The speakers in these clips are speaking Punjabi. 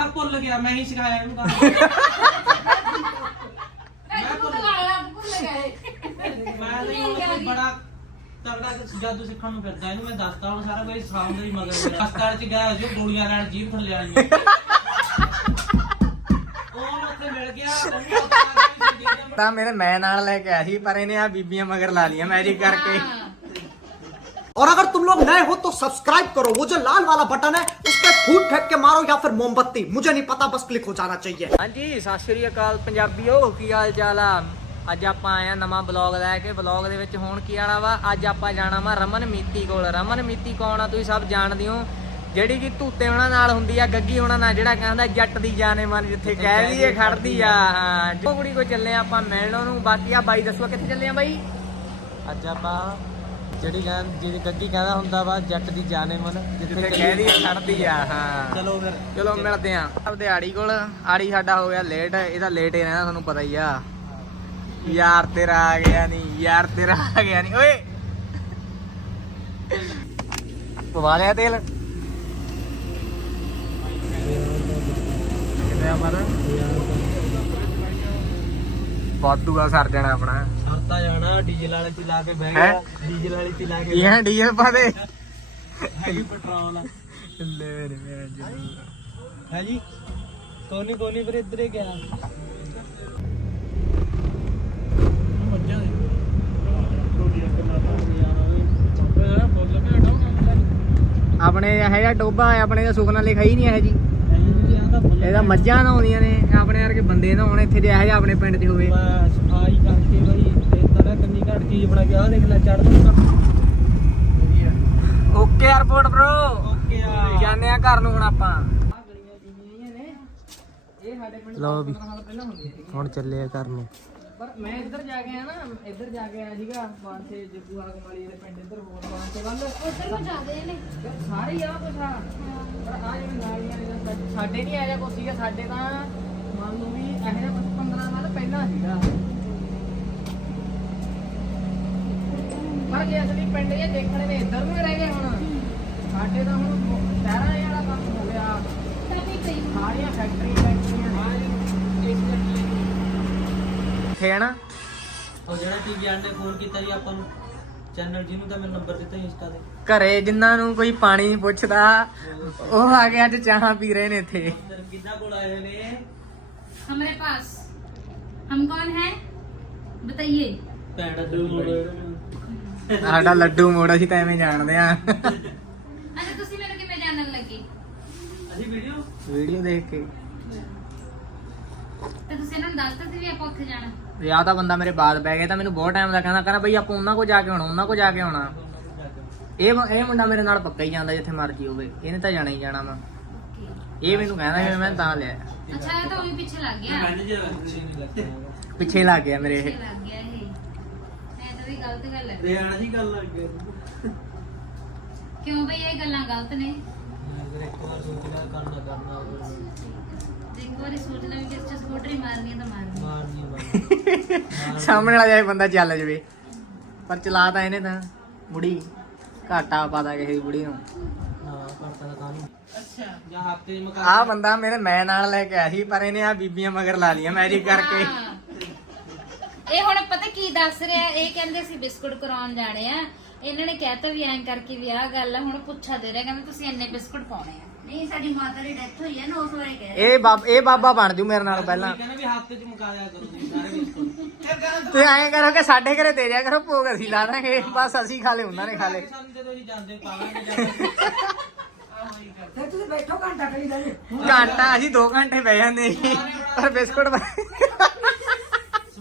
ਕਿਹਾ ਭੁੱਲ ਗਿਆ ਮੈਂ ਹੀ ਸਿਖਾਇਆ ਇਹਨੂੰ ਤਾਂ ਮੈਂ ਭੁੱਲ ਗਿਆ ਭੁੱਲ ਗਏ ਮੈਂ ਨਹੀਂ ਉਹ ਬੜਾ ਤਗੜਾ ਜਾਦੂ ਸਿੱਖਣ ਨੂੰ ਫਿਰਦਾ ਇਹਨੂੰ ਮੈਂ ਦੱਸਦਾ ਹੁਣ ਸਾਰਾ ਕੁਝ ਸਿਖਾਉਣ ਦੇ ਹੀ ਮਗਰ ਮੇਰਾ ਹਸਪਤਾਲ ਚ ਗਿਆ ਜੋ ਗੋਲੀਆਂ ਲੈਣ ਜੀਭ ਥੱਲੇ ਆਈਆਂ ਉਹ ਉਹਨੂੰ ਉੱਥੇ ਮਿਲ ਗਿਆ ਉਹਨੂੰ ਉੱਥੇ ਆ ਕੇ ਵੀ ਦੇ ਦੇ ਤਾਂ ਮੇਰੇ ਮੈਂ ਨਾਲ ਲੈ ਕੇ ਆਇਆ ਸੀ ਪਰ ਇਹਨੇ ਆ ਬੀਬੀਆਂ ਮਗਰ ਲਾ ਲੀਆਂ ਮੈਜਿਕ ਕਰਕੇ और अगर तुम लोग नए हो तो सब्सक्राइब करो वो जो लाल वाला बटन है उस पर फूट फेंक के मारो या फिर मोमबत्ती मुझे नहीं पता बस क्लिक हो जाना चाहिए ਹਾਂਜੀ ਸਤਿ ਸ਼੍ਰੀ ਅਕਾਲ ਪੰਜਾਬੀਓ ਕੀ ਹਾਲ ਚਾਲ ਆ ਅੱਜ ਆਪਾਂ ਆਏ ਆ ਨਵਾਂ ਬਲੌਗ ਲੈ ਕੇ ਬਲੌਗ ਦੇ ਵਿੱਚ ਹੁਣ ਕੀ ਆਣਾ ਵਾ ਅੱਜ ਆਪਾਂ ਜਾਣਾ ਵਾ ਰਮਨ ਮੀਤੀ ਕੋਲ ਰਮਨ ਮੀਤੀ ਕੌਣ ਆ ਤੁਸੀਂ ਸਭ ਜਾਣਦੇ ਹੋ ਜਿਹੜੀ ਕਿ ਧੂਤੇ ਉਹਨਾਂ ਨਾਲ ਹੁੰਦੀ ਆ ਗੱਗੀ ਉਹਨਾਂ ਨਾਲ ਜਿਹੜਾ ਕਹਿੰਦਾ ਜੱਟ ਦੀ ਜਾਨੇ ਮਨ ਜਿੱਥੇ ਕਹਿ ਲਈਏ ਖੜਦੀ ਆ ਹਾਂ ਜੋ ਕੁੜੀ ਕੋ ਚੱਲੇ ਆ ਆਪਾਂ ਮਿਲਣ ਉਹਨੂੰ ਬਾਕੀ ਆ ਬਾਈ ਦੱਸੋ ਕਿੱਥੇ ਚੱਲੇ ਆ ਬਾਈ ਅੱਜ ਆਪਾਂ ਜਿਹੜੀ ਗਾਂ ਜਿਹੜੀ ਗੱਗੀ ਕਹਿੰਦਾ ਹੁੰਦਾ ਵਾ ਜੱਟ ਦੀ ਜਾਨੇ ਮਨ ਜਿੱਥੇ ਕਹਿ ਲਈਏ ਖੜਦੀ ਆ ਹਾਂ। ਚਲੋ ਫਿਰ। ਚਲੋ ਮਿਲਦੇ ਆ। ਆਪਦੇ ਆੜੀ ਕੋਲ ਆੜੀ ਸਾਡਾ ਹੋ ਗਿਆ ਲੇਟ ਇਹਦਾ ਲੇਟ ਹੀ ਰਹਿਣਾ ਤੁਹਾਨੂੰ ਪਤਾ ਹੀ ਆ। ਯਾਰ ਤੇਰਾ ਆ ਗਿਆ ਨਹੀਂ ਯਾਰ ਤੇਰਾ ਆ ਗਿਆ ਨਹੀਂ ਓਏ! ਪਵਾ ਲਿਆ ਤੇਲ? ਕਿੰਨੇ ਆ ਮਾਰਾ ਵਾਧੂ ਆ ਸਰ ਜਾਣਾ ਆਪਣਾ। ਸਰਤਾ ਜਾਣਾ ਡੀਜ਼ਲ ਵਾਲੇ ਚ ਲਾ ਕੇ ਬਹਿ? ਗਿਆ ਡੀਜ਼ਲ ਵਾਲੇ ਚ ਲਾ ਕੇ ਇਹ ਡੀਜ਼ਲ ਪਾ ਦੇ? ਹੈਗੀ ਪੈਟਰੋਲ। ਲੈ ਰੇ ਮੈਂ ਜਰੂਰ ਹੈ ਜੀ ਕੋਨੀ ਇੱਧਰ ਗਿਆ। ਆਪਣੇ ਟੋਬਾ ਆਪਣੇ ਦਾ ਸੁਖਨਾ ਲਿਖਾ ਹੀ ਨਹੀਂ ਇਹ ਜੀ ਇਹਦਾ ਮੱਝਾਂ ਨਾ ਆਉਂਦੀਆਂ ਨੇ ਆਪਣੇ ਵਰਗੇ ਬੰਦੇ ਨਾ ਹੋਣ ਇੱਥੇ ਜੇ ਇਹੋ ਜਿਹਾ ਆਪਣੇ ਪਿੰਡ 'ਚ ਹੋਵੇ। ਸਫ਼ਾਈ ਕਰਕੇ ਬਈ ਤਾਂ ਕਿੰਨੀ ਘੱਟ ਚੀਜ਼ ਬਣਾ ਕੇ ਆ ਦੇਖ ਲੈ ਚੜ੍ਹਦਾ ਓਕੇ 에어ਪੋਰਟ ਬ్రో ਓਕੇ ਆ। ਜਾਣੇ ਘਰ ਨੂੰ ਹੁਣ ਆਪਾਂ। ਲਓ ਵੀ। ਹੁਣ ਚੱਲੇ ਆ ਘਰ ਨੂੰ। ਪਰ ਮੈਂ ਇੱਧਰ ਜਾ ਕੇ ਆ ਨਾ ਇੱਧਰ ਜਾ ਕੇ ਆਇਆ ਸੀਗਾ ਬਾਂਸੇ ਜੱਗੂ ਆਗ ਵਾਲੀ ਦੇ ਪਿੰਡ ਇੱਧਰ ਹੋਰ ਬਾਂਸੇ ਵੱਲ। ਉੱਧਰ ਨੂੰ ਜਾਂਦੇ ਨੇ। ਸਾਰੇ ਆ ਕੁਛ ਪਰ ਆ ਜਿਹੜੇ ਨਾਲੀਆਂ ਨੇ ਸਾਡੇ ਨਹੀਂ ਆਇਆ ਕੁਛ ਸੀਗਾ ਸਾਡੇ ਤਾਂ ਮੰਨ ਲਓ ਵੀ ਇਹ 15 ਸਾਲ ਪਹਿਲਾਂ ਸੀਗਾ। ਪਰ ਜੇ ਅਸਲੀ ਪਿੰਡ ਇਹ ਦੇਖਣੇ ਨੇ ਇੱਧਰ ਨੂੰ ਹੀ ਰਹਿ ਗਏ ਹੁਣ ਸਾਡੇ ਤਾਂ ਹੁਣ ਸ਼ਹਿਰਾਂ ਵਾਲਾ ਕੰਮ ਹੋ ਗਿਆ ਕਾਫੀ ਪਈ ਸਾਰੀਆਂ ਫੈਕਟਰੀ ਫੈਕਟਰੀਆਂ ਇੱਥੇ ਨਾ ਉਹ ਜਿਹੜਾ ਟੀਵੀ ਆਣ ਨੇ ਫੋਨ ਕੀਤਾ ਜੀ ਆਪਾਂ ਨੂੰ ਚੈਨਲ ਜਿਹਨੂੰ ਤਾਂ ਮੈਂ ਨੰਬਰ ਦਿੱਤਾ ਇੰਸਟਾ ਤੇ ਘਰੇ ਜਿਨ੍ਹਾਂ ਨੂੰ ਕੋਈ ਪਾਣੀ ਨਹੀਂ ਪੁੱਛਦਾ ਉਹ ਆ ਕੇ ਅੱਜ ਚਾਹਾਂ ਪੀ ਰਹੇ ਨੇ ਇੱਥੇ ਅੰਦਰ ਕਿੱਦਾਂ ਕੋਲ ਆਏ ਹੋਏ ਨੇ हमारे पास हम कौन है बताइए ਭੈਣ ਦੋ ਮੋੜ ਸਾਡਾ ਲੱਡੂ ਮੋੜਾ ਅਸੀਂ ਤਾਂ ਐਵੇਂ ਜਾਣਦੇ ਆ ਅੱਛਾ ਤੁਸੀਂ ਮੈਨੂੰ ਕਿਵੇਂ ਜਾਣਨ ਲੱਗੇ? ਅਸੀਂ ਵੀਡੀਓ ਵੀਡੀਓ ਦੇਖ ਕੇ। ਤੇ ਤੁਸੀਂ ਇਹਨਾਂ ਨੂੰ ਦੱਸਤਾ ਸੀ ਵੀ ਆਪਾਂ ਉੱਥੇ ਜਾਣਾ। ਵਿਆਹ ਦਾ ਬੰਦਾ ਮੇਰੇ ਬਾਅਦ ਬਹਿ ਗਿਆ ਤਾਂ ਮੈਨੂੰ ਬਹੁਤ ਟਾਈਮ ਦਾ ਕਹਿੰਦਾ ਕਹਿੰਦਾ ਬਈ ਆਪਾਂ ਉਹਨਾਂ ਕੋ ਜਾ ਕੇ ਆਉਣਾ ਉਹਨਾਂ ਕੋ ਜਾ ਕੇ ਆਉਣਾ। ਇਹ ਇਹ ਮੁੰਡਾ ਮੇਰੇ ਨਾਲ ਪੱਕਾ ਹੀ ਜਾਂਦਾ ਜਿੱਥੇ ਮਰਜ਼ੀ ਹੋਵੇ। ਇਹਨੇ ਤਾਂ ਜਾਣਾ ਹੀ ਜਾਣਾ ਵਾ। ਇਹ ਮੈਨੂੰ ਕਹਿੰਦਾ ਵੀ ਮੈਂ ਤਾਂ ਲਿਆ। ਅੱਛਾ ਇਹ ਤਾਂ ਉਹੀ ਪਿੱਛੇ ਲੱਗ ਗਿਆ। ਪਿੱਛੇ ਲੱਗ ਗਿਆ ਮੇਰੇ ਇਹ। ਲੱਗ ਗਿਆ ਇਹ। ਵੀ ਗਲਤ ਗੱਲ ਹੈ। ਰਿਆਣਾ ਦੀ ਗੱਲ ਲੱਗ ਗਈ। ਕਿਉਂ ਬਈ ਇਹ ਗੱਲਾਂ ਗਲਤ ਨੇ? ਅਗਰ ਇੱਕ ਵਾਰ ਸੋਚ ਲਿਆ ਕਰਨਾ ਕਰਨਾ ਹੋਰ ਤੇ ਇੱਕ ਵਾਰੀ ਸੋਚ ਲੈ ਵੀ ਕਿਸ ਚ ਸਕੂਟਰੀ ਮਾਰਨੀ ਹੈ ਤਾਂ ਮਾਰਨੀ ਮਾਰਨੀ ਮਾਰ ਸਾਹਮਣੇ ਵਾਲਾ ਜਾਏ ਬੰਦਾ ਚੱਲ ਜਵੇ। ਪਰ ਚਲਾ ਤਾਂ ਇਹਨੇ ਤਾਂ ਬੁੜੀ ਘਾਟਾ ਪਾਦਾ ਕਿਸੇ ਦੀ ਬੁੜੀ ਨੂੰ। ਕਾਨੂੰ ਅੱਛਾ। ਜਾਂ ਮਕਾ ਆਹ ਬੰਦਾ ਮੇਰੇ ਮੈਂ ਨਾਲ ਲੈ ਕੇ ਆਇਆ ਸੀ ਪਰ ਇਹਨੇ ਆ ਬੀਬੀਆਂ ਮਗਰ ਲਾ ਲੀਆਂ ਮੈਜਿਕ ਕਰਕੇ। ਇਹ ਹੁਣ ਪਤਾ ਕੀ ਦੱਸ ਰਿਹਾ ਇਹ ਕਹਿੰਦੇ ਸੀ ਬਿਸਕੁਟ ਕਰਾਉਣ ਜਾਣੇ ਆ। ਇਹਨਾਂ ਨੇ ਕਹਿਤਾ ਵੀ ਐਂ ਕਰਕੇ ਵੀ ਆਹ ਗੱਲ ਆ ਹੁਣ ਪੁੱਛਾ ਦੇ ਰਿਹਾ ਕਹਿੰਦੇ ਤੁਸੀਂ ਇੰਨੇ ਬਿਸਕੁਟ ਪਾਉਣੇ ਆ। ਨਹੀਂ ਸਾਡੀ ਮਾਤਾ ਦੀ ਡੈਥ ਹੋਈ ਹੈ ਨਾ ਉਸ ਵਾਰੇ ਕਹਿ ਇਹ ਬਾਬ ਇਹ ਬਾਬਾ ਬਣ ਜੂ ਮੇਰੇ ਨਾਲ ਪਹਿਲਾਂ। ਕਹਿੰਦਾ ਵੀ ਹਫ਼ਤੇ ਚ ਮੁਕਾ ਦਿਆ ਕਰੋ ਤੁਸੀਂ ਸਾਰੇ ਬਿਸਕੁਟ। ਤੇ ਐਂ ਕਰੋ ਕਿ ਸਾਡੇ ਘਰੇ ਦੇ ਦਿਆ ਕਰੋ ਭੋਗ ਅਸੀਂ ਲਾ ਦਾਂਗੇ। ਬਸ ਅਸੀਂ ਖਾ ਲੇ ਉਹਨਾਂ ਨੇ ਖਾ ਲੇ ਸਾਨੂੰ ਜਦੋਂ ਜੀ ਜਾਂਦੇ ਪਾਵਾਂਗੇ ਜਾਂਦੇ ਘੰਟਾ ਅਸੀਂ 2 ਘੰਟੇ ਬਹਿ ਜਾਂਦੇ ਸੀ ਪਰ ਬਿਸਕੁਟ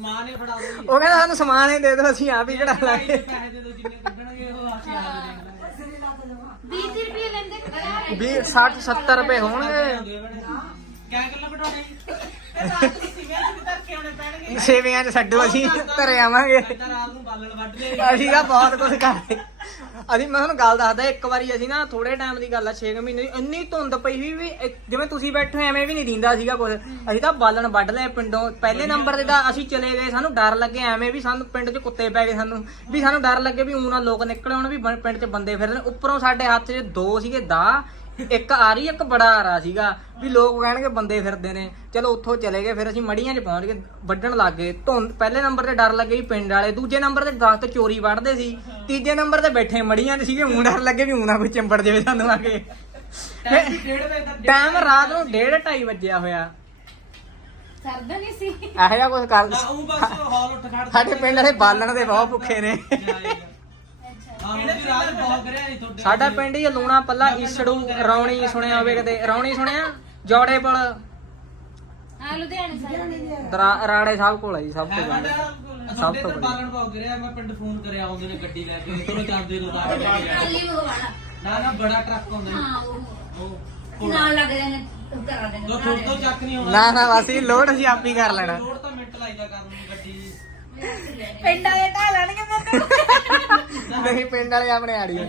ਸਮਾਨ ਹੀ ਫੜਾ ਦੋ ਜੀ। ਉਹ ਕਹਿੰਦਾ ਸਾਨੂੰ ਸਮਾਨ ਹੀ ਦੇ ਦਿਓ ਅਸੀਂ ਆਪ ਹੀ ਕਢਾ ਲਾਂਗੇ। ਪੈਸੇ ਦੇ ਦਿਓ ਜਿੰਨੇ ਕੱਢਣਗੇ ਉਹ ਅਸੀਂ ਆ ਕੇ ਦੇਖ ਲਾਂਗੇ 20 ਰੁਪਏ ਲੈਂਦੇ ਕਿਹੜਾ 20 60 70 ਰੁਪਏ ਹੋਣਗੇ। ਕਿਆ ਗੱਲਾਂ ਬਟਾਉਣੇ ਸੇਵੀਆਂ ਚ ਛੱਡੋ ਅਸੀਂ ਧਰੇ ਆਵਾਂਗੇ। ਰਾਤ ਨੂੰ ਬਾਲਣ ਵੱਢ ਅਸੀਂ ਤਾਂ ਬਹੁਤ ਕੁਝ ਕਰਦੇ। ਅਸੀਂ ਮੈਂ ਤੁਹਾਨੂੰ ਗੱਲ ਦੱਸਦਾ ਇੱਕ ਵਾਰੀ ਅਸੀਂ ਨਾ ਥੋੜੇ ਟਾਈਮ ਦੀ ਗੱਲ ਆ 6 ਮਹੀਨੇ ਦੀ ਇੰਨੀ ਧੁੰਦ ਪਈ ਸੀ ਵੀ ਇੱਕ- ਜਿਵੇਂ ਤੁਸੀਂ ਬੈਠੇ ਹੋ ਐਵੇਂ ਵੀ ਨਹੀਂ ਦਿੰਦਾ ਸੀਗਾ ਕੁਝ ਅਸੀਂ ਤਾਂ ਬਾਲਣ ਵੱਢ ਲਏ ਪਿੰਡੋਂ। ਪਹਿਲੇ ਨੰਬਰ ਤੇ ਤਾਂ ਅਸੀਂ ਚਲੇ ਗਏ ਸਾਨੂੰ ਡਰ ਲੱਗੇ ਐਵੇਂ ਵੀ ਸਾਨੂੰ ਪਿੰਡ 'ਚ ਕੁੱਤੇ ਪੈ ਗਏ ਸਾਨੂੰ। ਵੀ ਸਾਨੂੰ ਡਰ ਲੱਗੇ ਵੀ ਊਂ ਨਾ ਲੋਕ ਨਿਕਲ ਆਉਣ ਵੀ ਬੰ- ਪਿੰਡ 'ਚ ਬੰਦੇ ਫਿਰਦੇ ਨੇ ਉੱਪਰੋਂ ਸਾਡੇ ਹੱਥ 'ਚ ਦੋ ਸੀਗੇ ਦਾ ਇੱਕ ਆ ਰਹੀ ਇੱਕ ਬੜਾ ਆ ਰਿਹਾ ਸੀਗਾ ਵੀ ਲੋਕ ਕਹਿਣਗੇ ਬੰਦੇ ਫਿਰਦੇ ਨੇ। ਚਲੋ ਉੱਥੋਂ ਚਲੇ ਗਏ ਫਿਰ ਅਸੀਂ ਮੜੀਆਂ 'ਚ ਪਹੁੰਚ ਗਏ ਵੱਢਣ ਲੱਗ ਗਏ। ਧੁੰਦ ਪਹਿਲੇ ਨੰਬਰ ਤੇ ਡਰ ਲੱਗੇ ਵੀ ਪਿੰਡ ਵਾਲੇ ਦੂਜੇ ਨੰਬਰ ਤੇ ਦਰਖਤ ਚੋਰੀ ਵੱਢਦੇ ਸੀ। ਤੀਜੇ ਨੰਬਰ ਤੇ ਬੈਠੇ ਮੜੀਆਂ 'ਚ ਸੀਗੇ ਊਂ ਡਰ ਲੱਗੇ ਵੀ ਊਂ ਨਾ ਕੋਈ ਚੰਬੜ ਜਾਵੇ ਸਾਨੂੰ ਆ ਕੇ। ਟਾਈਮ ਵਜੇ ਰਾਤ ਨੂੰ 1:30 ਵੱਜਿਆ ਹੋਇਆ। ਸਰਦਾ ਨਹੀਂ ਸੀ। ਇਹੋ ਜਿਹਾ ਕੁਝ ਕਰ ਬਸ ਹਾਲ ਉੱਠ ਖੜ ਸਾਡੇ ਪਿੰਡ ਵਾਲੇ ਬਾਲਣ ਦੇ ਬਹੁਤ ਭੁੱਖੇ ਨੇ। ਹਾਂ ਉਹ ਵੀ ਰਾਤ ਬਹੁਤ ਕਰਿਆ ਨਹੀਂ ਤੁਹਾਡੇ ਸਾਡਾ ਪਿੰਡ। ਹੀ ਲੂਣਾ ਪੱਲਾ ਈਸੜੂ ਰੌਣੀ ਸੁਣਿਆ ਹੋਵੇ ਕਦੇ ਰੌਣੀ ਸੁਣਿਆ? ਜੋੜੇ ਪੁਲ। ਆ ਲੁਧਿਆਣੇ ਸਾਰੇ ਦਰਾ- ਰਾੜੇ ਸਾਹਿਬ ਕੋਲ ਹੈ ਜੀ ਸਭ ਤੋਂ ਸਾਡਾ ਸਭ ਤੋਂ ਵਧੀਆ। ਬਾਲਣ ਪਾਉ ਕਰਿਆ ਮੈਂ ਪਿੰਡ ਫੋਨ ਕਰਿਆ ਆਉਂਦੇ ਨੇ ਗੱਡੀ ਲੈ ਕੇ ਚਲੋ ਜਾਂਦੇ ਲੋ ਟਰਾਲੀ ਮੰਗਵਾਣਾ ਨਾ ਨਾ ਬੜਾ ਟਰੱਕ ਆਉਂਦਾ ਹਾਂ ਉਹ ਉਹ ਨਾਲ ਲੱਗ ਜਾਣੇ ਕਰਾ ਦੇਣੇ ਦੋ ਥੋੜ ਤੋਂ ਚੱਕ ਨਹੀਂ ਆਉਂਦਾ। ਨਾ ਨਾ ਅਸੀਂ ਲੋਡ ਅਸੀਂ ਆਪ ਹੀ ਕਰ ਲੈਣਾ। ਲੋੜ ਤਾਂ ਮਿੰਟ ਲਾਈਦਾ ਕਰਨ ਨੂੰ ਗੱਡੀ ਪਿੰਡਾਂ ਦੇ ਢਾ ਲੈਣਗੇ ਮੈਨੂੰ ਨਹੀਂ ਪਿੰਡ ਵਾਲੇ ਆਪਣੇ ਆੜੀ ਨੇ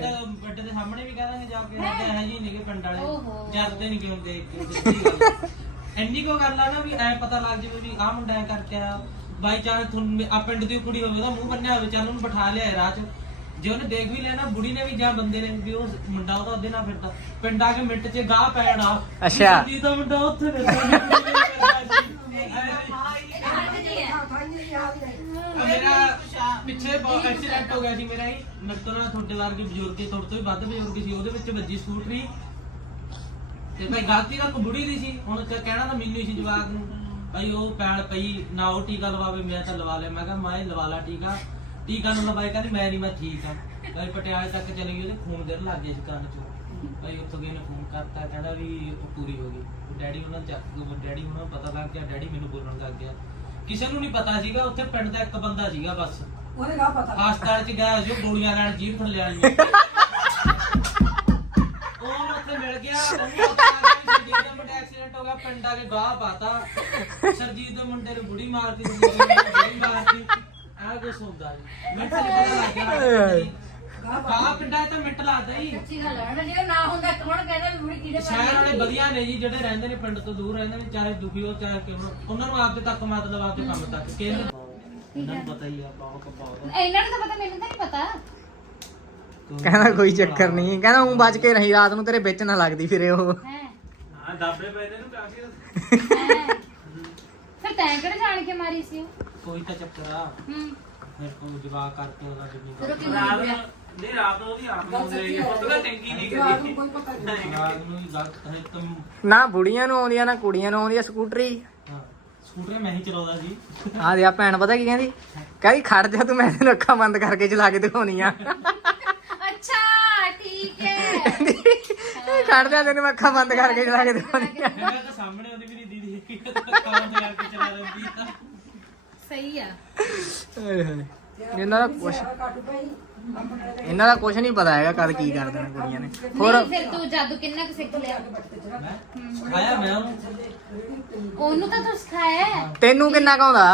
ਦੇ ਸਾਹਮਣੇ ਵੀ ਕਹਾਂਗੇ ਜਾ ਕੇ ਇਹ ਹੈ? ਜੀ ਨਹੀਂ ਕਿ ਪਿੰਡ ਵਾਲੇ। ਜਾਂਦੇ ਨਹੀਂ ਕਿਉਂ ਦੇਖ। ਇੰਨੀ ਕੋ ਗੱਲ ਆ ਨਾ ਵੀ ਐ ਪਤਾ ਲੱਗ ਜਾਵੇ ਵੀ ਆਹ ਮੁੰਡਾ ਐ ਕਰਕੇ ਆ ਬਾਈ ਚਾਂਸ ਤੁਹਾਨੂੰ ਆ ਪਿੰਡ ਦੀ ਕੁੜੀ ਹੋਵੇ ਉਹਦਾ ਮੂੰਹ ਬੰਨਿਆ ਹੋਵੇ ਚੱਲ ਉਹਨੂੰ ਬਿਠਾ ਲਿਆ ਰਾਹ 'ਚ। ਜੇ ਉਹਨੇ ਦੇਖ ਵੀ ਲਿਆ ਨਾ ਬੁੜੀ ਨੇ ਵੀ ਜਾਂ ਬੰਦੇ ਨੇ ਵੀ ਉਹ ਮੁੰਡਾ ਉਹਦਾ ਉਹਦੇ ਨਾਲ ਫਿਰਦਾ। ਪਿੰਡ ਆ ਕੇ ਮਿੰਟ 'ਚ ਗਾਹ ਪੈਣਾ ਅੱਛਾ। ਜੀ ਦਾ ਮੁੰਡਾ ਉੱਥੇ ਫਿਰਦਾ ਜੀ। ਮੇਰਾ ਪਿੱਛੇ। ਬਹੁਤ ਐਕਸੀਡੈਂਟ ਹੋ ਗਿਆ ਸੀ ਮੇਰਾ ਹੀ ਮੇਰੇ ਤੋਂ ਨਾ ਤੁਹਾਡੇ ਵਰਗੇ ਬਜ਼ੁਰਗ ਕੇ ਤੁਹਾਡੇ ਤੋਂ ਵੀ ਵੱਧ ਬਜ਼ੁਰਗ ਸੀ ਉਹਦੇ ਵਿੱਚ ਵੱਜੀ ਸਕੂਟਰੀ। ਤੇ ਭਾਈ ਗਲਤੀ ਤਾਂ ਬੁੜੀ ਦੀ ਸੀ ਹੁਣ ਤੇ ਕਹਿਣਾ ਤਾਂ ਮੈਨੂੰ ਹੀ ਸੀ ਜਵਾਕ ਨੂੰ। ਭਾਈ ਉਹ ਪੈਣ ਪਈ ਨਾ ਉਹ ਟੀਕਾ ਲਵਾਵੇ ਮੈਂ ਤਾਂ ਲਵਾ ਲਿਆ। ਮੈਂ ਕਿਹਾ ਮੈਂ ਲਵਾ ਲਾ ਟੀਕਾ। ਟੀਕਾ ਨੂੰ ਲਵਾਏ ਕਹਿੰਦੀ ਮੈਂ ਨਹੀਂ ਮੈਂ ਠੀਕ ਆ ਭਾਈ ਪਟਿਆਲੇ ਤੱਕ ਚਲੀ ਗਈ ਉਹਦੇ ਖੂਨ ਗਿਰਨ ਲੱਗ ਗਿਆ ਸੀ ਕੰਨ ਚੋਂ। ਭਾਈ ਉੱਥੋਂ ਗਏ ਨੇ ਫੋਨ ਕਰਤਾ ਕਹਿੰਦਾ ਵੀ ਉਹ ਪੂਰੀ ਹੋ ਗਈ। ਡੈਡੀ ਉਹਨਾਂ ਨੂੰ ਚੱਕ ਡੈਡੀ ਉਹਨਾਂ ਨੂੰ ਪਤਾ ਲੱਗ ਗਿਆ ਡੈਡੀ ਮੈਨੂੰ ਬੋਲਣ ਲੱਗ ਗਿਆ। ਕਿਸੇ ਨੂੰ ਨਹੀਂ ਪਤਾ ਸੀਗਾ ਉੱਥੇ ਪਿੰਡ ਦਾ ਇੱਕ ਬੰਦਾ ਸੀਗਾ ਬਸ। ਉਹਨੇ ਕਹਾ ਪਤਾ। ਹਸਪਤਾਲ ਚ ਗਿਆ ਜੋ ਗੋਲੀਆਂ ਲੈਣ ਜੀਭ ਖੜ ਲਿਆ ਜੀ ਉਹ ਉੱਥੇ ਮਿਲ ਗਿਆ ਉਹਨੂੰ ਸਰਜੀਤ ਦਾ ਮੁੰਡਾ ਐਕਸੀਡੈਂਟ ਹੋ ਗਿਆ ਪਿੰਡ ਆ ਕੇ ਗਾਹ ਪਾਤਾ। ਸਰਜੀਤ ਦੇ ਮੁੰਡੇ ਨੂੰ ਬੁੜੀ ਮਾਰਤੀ ਨੂੰ ਬੁੜੀ ਮਾਰਤੀ। ਆ ਕੁਛ ਹੁੰਦਾ ਜੀ। ਮਿੰਟ ਚ ਪਤਾ ਲੱਗ ਗਿਆ ਗਾਹ ਪਿੰਡਾਂ 'ਚ ਤਾਂ ਮਿੰਟ ਲੱਗਦਾ ਜੀ ਅੱਛੀ ਗੱਲ ਹੈ ਜੇ ਨਾ ਹੁੰਦਾ ਕੌਣ ਕਹਿੰਦਾ ਵੀ ਬੁੜੀ ਕਿਹਦੇ ਸ਼ਹਿਰ ਵਾਲੇ ਵਧੀਆ ਨੇ ਜੀ ਜਿਹੜੇ ਰਹਿੰਦੇ ਨੇ ਪਿੰਡ ਤੋਂ ਦੂਰ ਰਹਿੰਦੇ ਨੇ ਚਾਹੇ ਦੁਖੀ ਹੋ ਚਾਹੇ ਕਿਉਂ ਉਹਨਾਂ ਨੂੰ ਆਪਦੇ ਤੱਕ ਮਤਲਬ ਆਪਦੇ ਕੰਮ ਤੱਕ ਕਿਹਨੂੰ ਇਹਨਾਂ ਨੂੰ ਪਤਾ ਹੀ ਆ ਪਾਉ ਕਪਾਉ ਇਹਨਾਂ ਨੂੰ ਤਾਂ ਪਤਾ ਮੈਨੂੰ ਤਾਂ ਨਹੀਂ ਪਤਾ। ਕਹਿੰਦਾ ਕੋਈ ਚੱਕਰ ਨਹੀਂ। ਕਹਿੰਦਾ ਉਹ ਬਚ ਕੇ ਰਹੀ ਰਾਤ ਨੂੰ ਤੇਰੇ ਵਿੱਚ ਨਾ ਲੱਗਦੀ ਫਿਰੇ ਉਹ। ਹੈ? ਹਾਂ ਦਾਬੇ ਪਏ ਨੇ ਨੂੰ ਕਾਫੀ ਫਿਰ ਤੈਂ ਕਿਹੜੇ ਜਾਣ ਕੇ ਮਾਰੀ ਸੀ? ਉਹ? ਕੋਈ ਤਾਂ ਚੱਕਰ ਆ। ਹੂੰ। ਫਿਰ ਕੋਈ ਜਵਾਬ ਕਰਕੇ ਉਹਦਾ ਜਿੰਨੀ ਰਾਤ ਨਹੀਂ ਰਾਤ ਨੂੰ ਉਹਦੀ ਆਪ ਨੂੰ ਹੁੰਦੀ ਹੈ। ਪਤਾ ਚੰਗੀ ਨਹੀਂ ਜਵਾਬ ਕਰੀ ਨੂੰ ਕੋਈ ਪਤਾ ਨਹੀਂ ਰਾਤ ਨੂੰ ਹੀ ਗਲਤ ਹੈ ਤੁਮ ਨਾ ਬੁੜੀਆਂ ਨੂੰ ਆਉਂਦੀਆਂ ਨਾ ਕੁੜੀਆਂ ਨੂੰ ਆਉਂਦੀ ਆ ਸਕੂਟਰੀ। ਹਾਂ ਸਕੂਟਰ ਮੈਂ ਹੀ ਚਲਾਉਂਦਾ ਸੀ। ਆ ਦੇ ਆ ਭੈਣ ਪਤਾ ਕੀ ਕਹਿੰਦੀ? ਕਹਿੰਦੀ ਖੜ ਜਾ ਤੂੰ ਮੈਂ ਤੈਨੂੰ ਅੱਖਾਂ ਬੰਦ ਕਰਕੇ ਚਲਾ ਕੇ ਦਿਖਾਉਣੀ ਆ ਅੱਛਾ ਠੀਕ ਹੈ। ਖੜ ਜਾ ਤੈਨੂੰ ਮੈਂ ਅੱਖਾਂ ਬੰਦ ਕਰਕੇ ਚਲਾ ਕੇ ਦਿਖਾਉਣੀ ਆ ਮੈਂ ਤਾਂ ਸਾਹਮਣੇ ਉਹਦੀ ਦੀਦੀ ਚਲਾ ਆ। ਸਹੀ ਆ। ਓਏ ਹੋਏ। ਇਹਨਾਂ ਦਾ ਕੁਛ ਕਾਟੂ ਪਈ ਆਪਣੇ ਤੇ ਇਹਨਾਂ ਦਾ ਕੁਛ ਨਹੀਂ ਪਤਾ ਹੈਗਾ ਕਦ ਕੀ ਕਰ ਦੇਣਾ ਕੁੜੀਆਂ ਨੇ। ਹੋਰ ਫਿਰ ਤੂੰ ਜਾਦੂ ਕਿੰਨਾ ਕੁ ਸਿੱਖ ਲਿਆ? ਮੈਂ ਸਿਖਾਇਆ ਮੈਂ ਉਹਨੂੰ। ਉਹਨੂੰ ਤਾਂ ਤੂੰ ਸਿਖਾਇਆ ਹੈ। ਤੈਨੂੰ ਕਿੰਨਾ ਕਾਉਂਦਾ